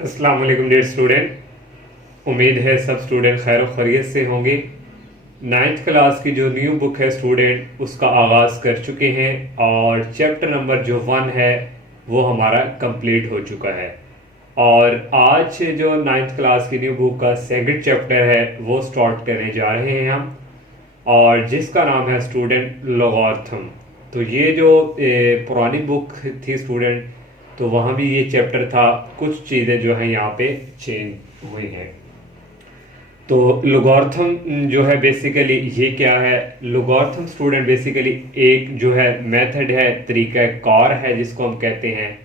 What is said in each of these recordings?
अस्सलाम वालेकुम dear student. उम्मीद है सब स्टूडेंट खैर और खैरियत से होंगे। नाइन्थ क्लास की जो न्यू बुक है स्टूडेंट उसका आगाज़ कर चुके हैं और चैप्टर नंबर जो 1 है वो हमारा कंप्लीट हो चुका है। और आज जो नाइन्थ क्लास की न्यू बुक का सेकंड चैप्टर है वो स्टार्ट करने जा रहे हैं हम, और जिसका नाम है स्टूडेंट लॉगरिथम। तो ये जो पुरानी बुक थी स्टूडेंट, तो वहाँ भी ये चैप्टर था। कुछ चीज़ें जो है यहाँ पे चेंज हुई हैं। तो लॉगरिथम जो है बेसिकली ये क्या है? लॉगरिथम स्टूडेंट बेसिकली एक जो है मेथड है, तरीका कार है जिसको हम कहते हैं,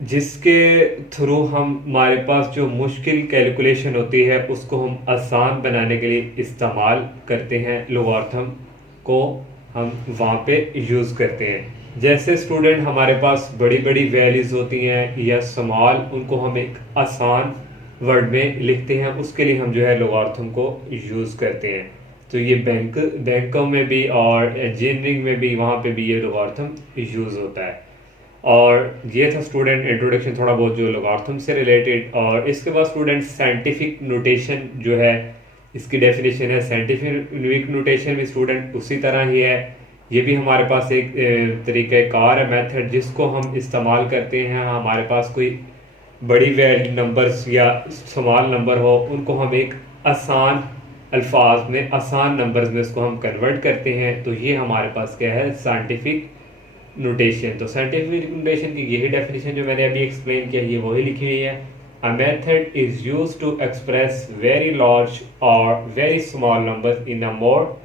जिसके थ्रू हम हमारे पास जो मुश्किल कैलकुलेशन होती है उसको हम आसान बनाने के लिए इस्तेमाल करते हैं। लॉगरिथम को हम वहाँ पे यूज़ करते हैं। जैसे स्टूडेंट हमारे पास बड़ी बड़ी वैल्यूज़ होती हैं या स्मॉल, उनको हम एक आसान वर्ड में लिखते हैं, उसके लिए हम जो है लॉगरिथम को यूज़ करते हैं। तो ये बैंकों में भी और इंजीनियरिंग में भी वहाँ पे भी ये लॉगरिथम यूज़ होता है। और ये था स्टूडेंट इंट्रोडक्शन थोड़ा बहुत जो लॉगरिथम से रिलेटेड। और इसके बाद स्टूडेंट साइंटिफिक नोटेशन जो है, इसकी डेफिनेशन है। साइंटिफिक नोटेशन भी स्टूडेंट उसी तरह ही है। ये भी हमारे पास एक तरीक़ाकार है, मेथड, जिसको हम इस्तेमाल करते हैं। हमारे पास कोई बड़ी वैल्यू नंबर्स या स्मॉल नंबर हो, उनको हम एक आसान अल्फाज में, आसान नंबर्स में उसको हम कन्वर्ट करते हैं। तो ये हमारे पास क्या है? Scientific notation. तो साइंटिफिक नोटेशन की यही डेफिनेशन जो मैंने अभी एक्सप्लेन किया ये वही लिखी हुई है। A method is used to express very large और very small numbers in a more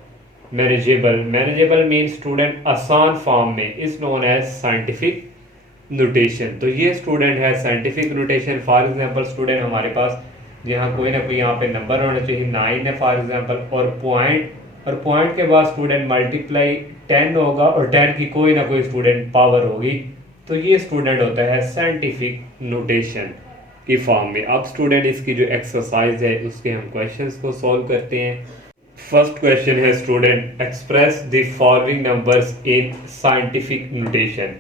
manageable mean student आसान फॉर्म में, is known as scientific notation. तो ये स्टूडेंट है scientific notation. For example student हमारे पास यहाँ कोई ना कोई यहाँ पे नंबर होना चाहिए, 9 है फॉर एग्जांपल, और पॉइंट के बाद स्टूडेंट मल्टीप्लाई 10 होगा और 10 की कोई ना कोई स्टूडेंट पावर होगी। तो ये स्टूडेंट होता है साइंटिफिक नोटेशन की फॉर्म में। अब स्टूडेंट इसकी जो एक्सरसाइज है उसके हम क्वेश्चंस को सॉल्व करते हैं। फर्स्ट क्वेश्चन है student, express the following numbers in scientific notation.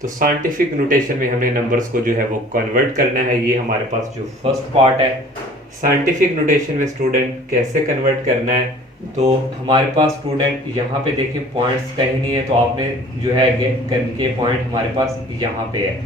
तो साइंटिफिक नोटेशन में हमें नंबर्स को जो है वो कन्वर्ट करना है। ये हमारे पास जो फर्स्ट पार्ट है। साइंटिफिक नोटेशन में स्टूडेंट कैसे कन्वर्ट करना है? तो हमारे पास स्टूडेंट यहाँ पे देखिए पॉइंट्स कहीं नहीं है, तो आपने जो है के पॉइंट हमारे पास यहाँ पे है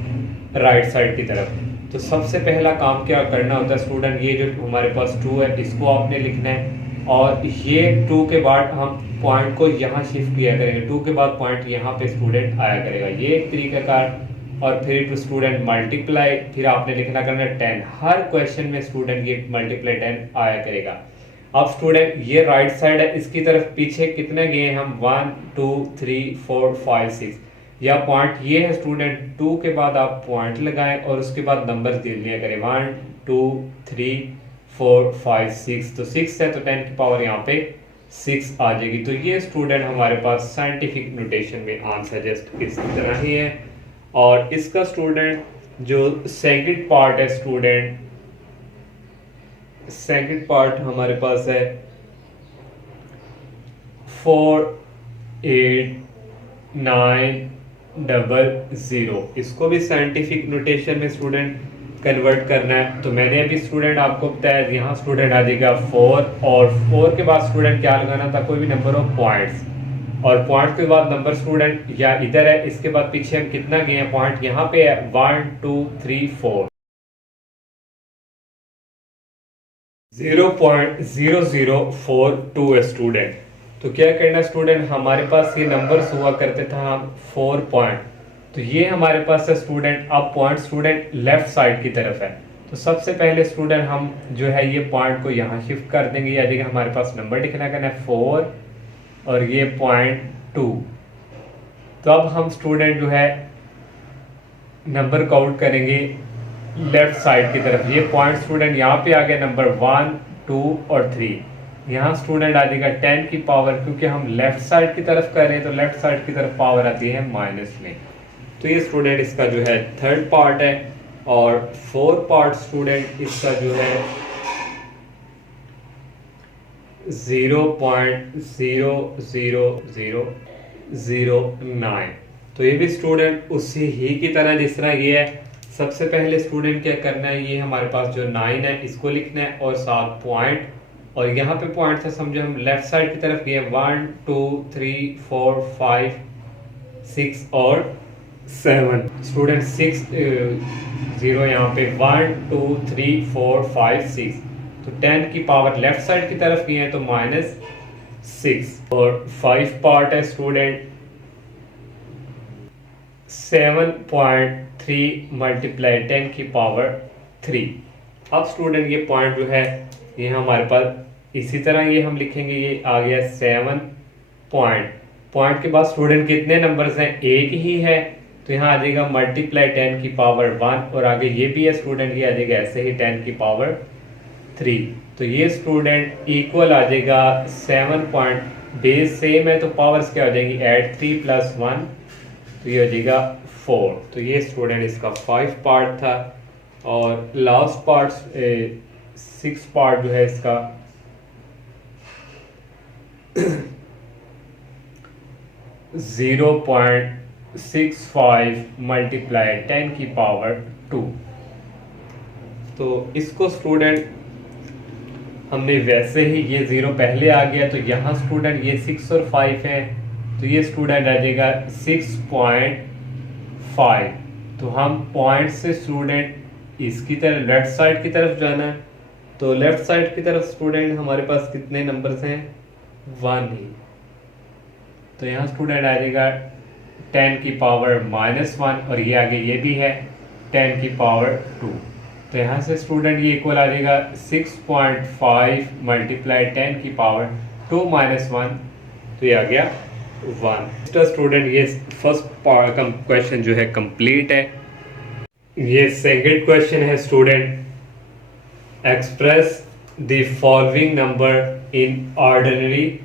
राइट साइड की तरफ। तो सबसे पहला काम क्या करना होता है स्टूडेंट, ये जो हमारे पास 2 है इसको आपने लिखना है, और ये 2 के बाद हम पॉइंट को यहाँ शिफ्ट किया करेंगे। 2 के बाद पॉइंट यहाँ पे स्टूडेंट आया करेगा, ये एक तरीकाकार। और फिर टू स्टूडेंट मल्टीप्लाई, फिर आपने लिखना करना 10। हर क्वेश्चन में स्टूडेंट ये मल्टीप्लाई 10 आया करेगा। अब स्टूडेंट ये राइट साइड है, इसकी तरफ पीछे कितने गए हम? 1 2 3 4 5 6। या पॉइंट ये है स्टूडेंट, 2 के बाद आप पॉइंट लगाएं और उसके बाद नंबर दे लिया करें 1 2 3 4 5 6। तो 6 है तो 10 की पावर यहाँ पे 6 आ जाएगी। तो ये स्टूडेंट हमारे पास साइंटिफिक नोटेशन में आंसर जस्ट इस तरह ही है। और इसका स्टूडेंट जो सेकंड पार्ट है स्टूडेंट, सेकंड पार्ट हमारे पास है 4890। इसको भी साइंटिफिक नोटेशन में स्टूडेंट कन्वर्ट करना है। तो मैंने अभी स्टूडेंट आपको बताया, यहाँ स्टूडेंट आ जाएगा 4, और 4 के बाद स्टूडेंट क्या लगाना था? कोई भी नंबर ऑफ पॉइंट्स, और पॉइंट के बाद नंबर स्टूडेंट या इधर है, इसके बाद पीछे हम कितना गए हैं? पॉइंट यहाँ पे है 1 2 3 4, 0.0042 है स्टूडेंट। तो क्या करना स्टूडेंट, हमारे पास ये नंबर्स हुआ करते थे हम 4 पॉइंट, तो ये हमारे पास है स्टूडेंट। अब पॉइंट स्टूडेंट लेफ्ट साइड की तरफ है, तो सबसे पहले स्टूडेंट हम जो है ये पॉइंट को यहाँ शिफ्ट कर देंगे। या देखिए हमारे पास नंबर लिखना करना है 4 और ये 0.2। तो अब हम स्टूडेंट जो है नंबर काउंट करेंगे लेफ्ट साइड की तरफ। ये पॉइंट स्टूडेंट यहाँ पे आ गया नंबर 1 2 और 3। यहाँ स्टूडेंट आ जाएगा 10 की पावर, क्योंकि हम लेफ्ट साइड की तरफ कर रहे हैं तो लेफ्ट साइड की तरफ पावर आती है माइनस में। तो ये स्टूडेंट इसका जो है थर्ड पार्ट है। और फोर्थ पार्ट स्टूडेंट इसका जो है 0.00009। तो ये भी स्टूडेंट उसी ही की तरह जिस तरह ये है सबसे पहले स्टूडेंट क्या करना है, ये हमारे पास जो 9 है इसको लिखना है और साथ पॉइंट, और यहाँ पे पॉइंट से समझो हम लेफ्ट साइड की तरफ गए 1 2 3 4 5 6 और 7। स्टूडेंट 6 0 यहाँ पे 1 2 3 4 5 6, तो 10 की पावर लेफ्ट साइड की तरफ गई है तो -6, और 5 पार्ट है स्टूडेंट 7.3 मल्टीप्लाई 10 की पावर 3। अब स्टूडेंट ये पॉइंट जो है ये हमारे पास इसी तरह ये हम लिखेंगे, ये आ गया 7 पॉइंट के बाद स्टूडेंट कितने नंबर्स हैं, एक ही है, तो यहाँ आ जाएगा मल्टीप्लाई 10 की पावर 1, और आगे ये भी है स्टूडेंट, ये आ जाएगा ऐसे ही 10 की पावर 3। तो ये स्टूडेंट इक्वल आ जाएगा 7 पॉइंट, बेस सेम है तो पावर्स क्या हो जाएंगी, ऐड 3 + 1, तो ये हो जाएगा 4। तो ये स्टूडेंट इसका 5 पार्ट था, और लास्ट पार्ट 6 पार्ट जो है इसका 0.65 मल्टीप्लाई 10 की पावर 2। तो इसको स्टूडेंट हमने वैसे ही, ये 0 पहले आ गया तो यहाँ स्टूडेंट ये 6 और 5 है, तो ये स्टूडेंट आ जाएगा 6.5। तो हम पॉइंट से स्टूडेंट इसकी तरफ लेफ्ट साइड की तरफ जाना है, तो लेफ्ट साइड की तरफ स्टूडेंट हमारे पास कितने नंबर्स हैं, 1 ही, तो यहाँ स्टूडेंट आ जाएगा 10 की पावर -1, और ये आगे ये भी है 10 की पावर 2। तो यहाँ से स्टूडेंट ये इक्वल आ जाएगा 6.5 मल्टीप्लाई 10 की पावर 2 - 1, तो ये आ गया 1। तो स्टूडेंट ये फर्स्ट क्वेश्चन जो है कंप्लीट है। ये सेकंड क्वेश्चन है student, express the following number in ordinary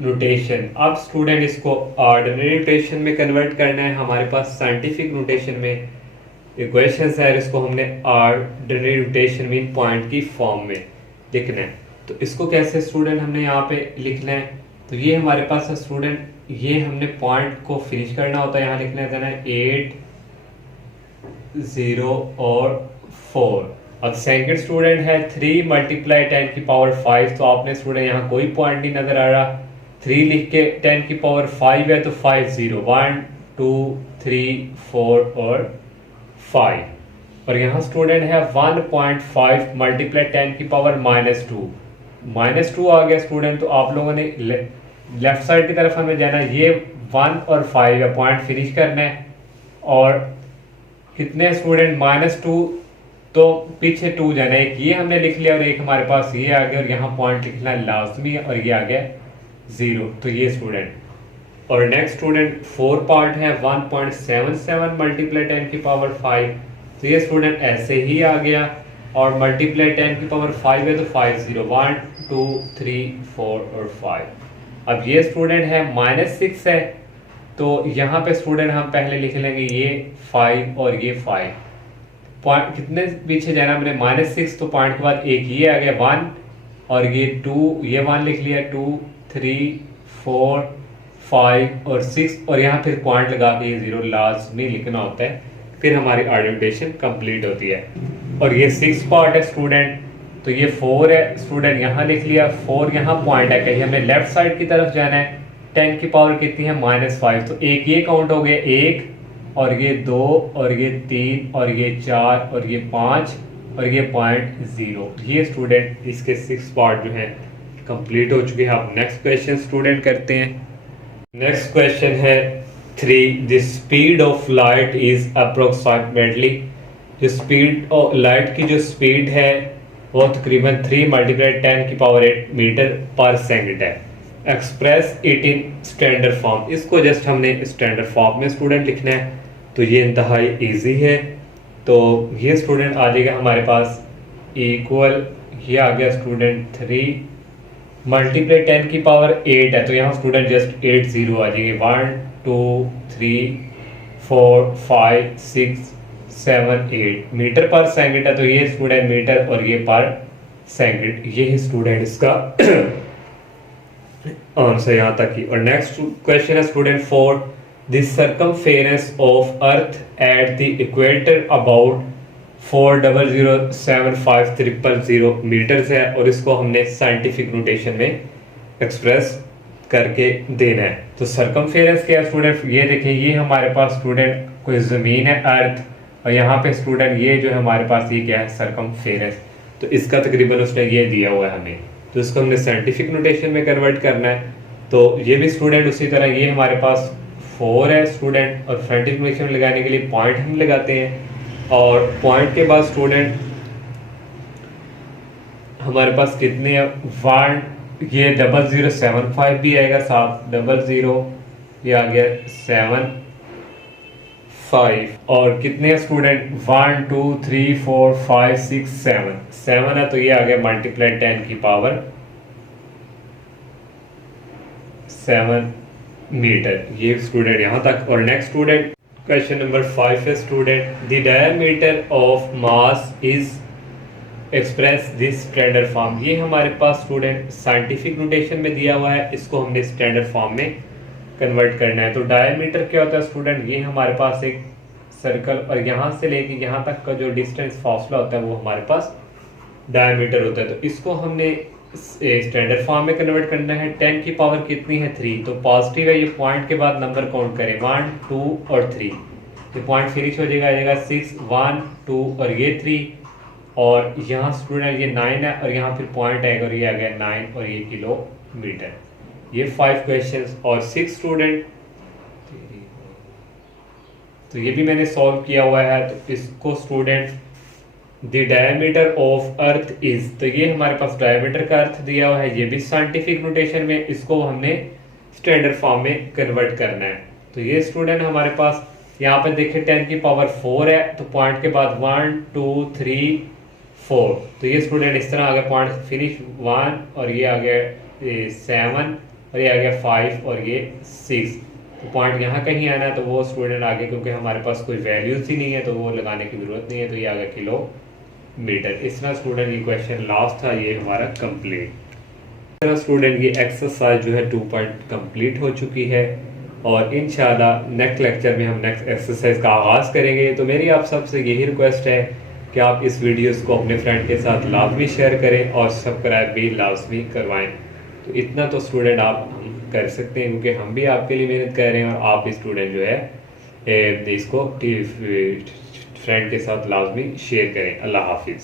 notation. अब स्टूडेंट इसको ऑर्डिनरी नोटेशन में कन्वर्ट करना है, हमारे पास साइंटिफिक नोटेशन में इक्वेशंस है, इसको हमने ऑर्डिनरी नोटेशन मीन पॉइंट की फॉर्म में लिखना है। तो इसको कैसे स्टूडेंट हमने यहाँ पे लिखना है, तो ये हमारे पास है स्टूडेंट, ये हमने पॉइंट को फिनिश करना होता है, यहाँ लिखना है 8 0 और 4। अब सेकंड स्टूडेंट है 3 मल्टीप्लाई 10 की पावर 5, तो आपने स्टूडेंट यहाँ कोई पॉइंट नहीं नजर आ रहा, 3 लिख के 10 की पावर 5 है तो 5 0 1 2 3 4 और 5, और यहाँ स्टूडेंट है 1.5 मल्टीप्लाई 10 की पावर -2 आ गया स्टूडेंट। तो आप लोगों ने लेफ्ट साइड की तरफ हमें जाना है, ये 1 और 5 है, पॉइंट फिनिश करना है, और कितने स्टूडेंट -2, तो पीछे 2 जाना है, एक ये हमने लिख लिया और एक हमारे पास ये आ गया, और यहाँ पॉइंट लिखना लाजमी है, और ये आ गया 0, तो ये स्टूडेंट। और नेक्स्ट स्टूडेंट 4 पार्ट है 1.77 मल्टीप्लाई 10 की पावर 5, तो ये स्टूडेंट ऐसे ही आ गया, और मल्टीप्लाई 10 की पावर 5 है तो 5 0 1 2 3 4 और 5। अब ये स्टूडेंट है -6 है, तो यहाँ पे स्टूडेंट हम पहले लिख लेंगे ये 5 और ये 5, पॉइंट कितने पीछे जाना मैंने -6, तो पॉइंट के बाद एक ये आ गया 1, और ये 2, ये 1 लिख लिया, 2 3 4 5 और 6, और यहाँ फिर पॉइंट लगा के ये 0 लाजमी लिखना होता है, फिर हमारी ऑर्डिनेशन कंप्लीट होती है। और ये 6 पार्ट है स्टूडेंट, तो ये 4 है स्टूडेंट, यहाँ लिख लिया 4, यहाँ पॉइंट है कहीं हमें लेफ्ट साइड की तरफ जाना है, 10 की पावर कितनी है -5, तो एक ये काउंट हो गया 1, और ये 2 और ये 3 और ये 4 और ये 5 और ये पॉइंट 0। ये स्टूडेंट इसके 6 पार्ट जो हैं कंप्लीट हो चुके हैं। अब नेक्स्ट क्वेश्चन स्टूडेंट करते हैं। नेक्स्ट क्वेश्चन है 3, the speed of light is approximately, जो स्पीड और लाइट की जो स्पीड है वो तकरीबन 3 मल्टीप्लाई 10 की पावर 8 मीटर पर सेकंड है। Express it in standard form, इसको जस्ट हमने स्टैंडर्ड फॉर्म में स्टूडेंट लिखना है, तो ये इंतहाई इजी है। तो ये स्टूडेंट आ जाएगा हमारे पास इक्वल, ये आ गया स्टूडेंट 3 मल्टीप्लाई 10 की पावर 8 है, तो यहाँ स्टूडेंट जस्ट 8 0 आ जाएंगे, 1 2 3 4 5 6 7 8 मीटर पर सेकंड है, तो ये स्टूडेंट मीटर और ये पर सेकंड, ये है स्टूडेंट इसका आंसर यहाँ तक ही। और नेक्स्ट क्वेश्चन है student 4, the circumference of earth at the equator about 4,007,500 metres है, और इसको हमने साइंटिफिक नोटेशन में एक्सप्रेस करके देना है। तो सर्कमफेरेंस क्या है स्टूडेंट, ये देखिए ये हमारे पास स्टूडेंट कोई ज़मीन है अर्थ, और यहाँ पे स्टूडेंट ये जो है हमारे पास ये क्या है सर्कमफेरेंस। तो इसका तकरीबन उसने ये दिया हुआ है हमें, तो इसको हमने साइंटिफिक नोटेशन में कन्वर्ट करना है। तो ये भी स्टूडेंट उसी तरह ये हमारे पास 4 है स्टूडेंट, और साइंटिफिक नोटेशन लगाने के लिए पॉइंट हम लगाते हैं, और पॉइंट के बाद स्टूडेंट हमारे पास कितने हैं 1, ये 0075 भी आएगा साथ 00, ये आ गया 75, और कितने हैं स्टूडेंट 1 2 3 4 5 6 7 है, तो ये आ गया मल्टीप्लाई 10 की पावर 7 मीटर। ये स्टूडेंट यहाँ तक। और नेक्स्ट स्टूडेंट क्वेश्चन नंबर 5 है student, the diameter of mass is express this standard form. ये हमारे पास स्टूडेंट साइंटिफिक नोटेशन में दिया हुआ है, इसको हमने स्टैंडर्ड फॉर्म में कन्वर्ट करना है। तो डायमीटर क्या होता है स्टूडेंट, ये हमारे पास एक सर्कल, और यहाँ से लेके यहाँ तक का जो डिस्टेंस फासला होता है वो हमारे पास डायमीटर होता है। तो इसको हमने स्टैंडर्ड फॉर्म में कन्वर्ट करना है। 10 की पावर कितनी है 3, तो पॉजिटिव है, ये पॉइंट के बाद नंबर काउंट करें 1 2 और 3, ये पॉइंट फिनिश हो जाएगा, आ जाएगा 6 1 2 और ये 3, और यहाँ स्टूडेंट ये 9 है, और यहाँ फिर पॉइंट आएगा और ये आ गया 9 और ये किलोमीटर। ये 5 क्वेश्चंस और 6 स्टूडेंट, तो ये भी मैंने सॉल्व किया हुआ है। तो इसको student the diameter of earth is, तो ये हमारे पास डायमीटर का अर्थ दिया हुआ है, ये भी साइंटिफिक नोटेशन में, इसको हमने स्टैंडर्ड फॉर्म में कन्वर्ट करना है। तो ये स्टूडेंट हमारे पास यहाँ पर देखिए 10 की पावर 4 है, तो पॉइंट के बाद 1 2 3 4, तो ये स्टूडेंट इस तरह आ गया, पॉइंट फिनिश 1 और ये आ गया 7 और ये आ गया 5 और ये 6, तो पॉइंट यहाँ कहीं आना है, तो वो स्टूडेंट आगे क्योंकि हमारे पास कोई वैल्यूज ही नहीं है तो वो लगाने की जरूरत नहीं है, तो ये आ गया किलोमीटर। इस तरह स्टूडेंट ये क्वेश्चन लास्ट था, ये हमारा कंप्लीट। इस तरह स्टूडेंट ये एक्सरसाइज जो है 2 पॉइंट कंप्लीट हो चुकी है, और इंशाल्लाह नेक्स्ट लेक्चर में हम नेक्स्ट एक्सरसाइज का आगाज़ करेंगे। तो मेरी आप सबसे यही रिक्वेस्ट है कि आप इस वीडियोस को अपने फ्रेंड के साथ लाजमी शेयर करें और सब्सक्राइब भी लाजमी करवाएं। तो इतना तो स्टूडेंट आप कर सकते हैं, क्योंकि हम भी आपके लिए मेहनत कर रहे हैं, और आप भी स्टूडेंट जो है इसको फ्रेंड के साथ लाजमी शेयर करें। अल्लाह हाफिज़।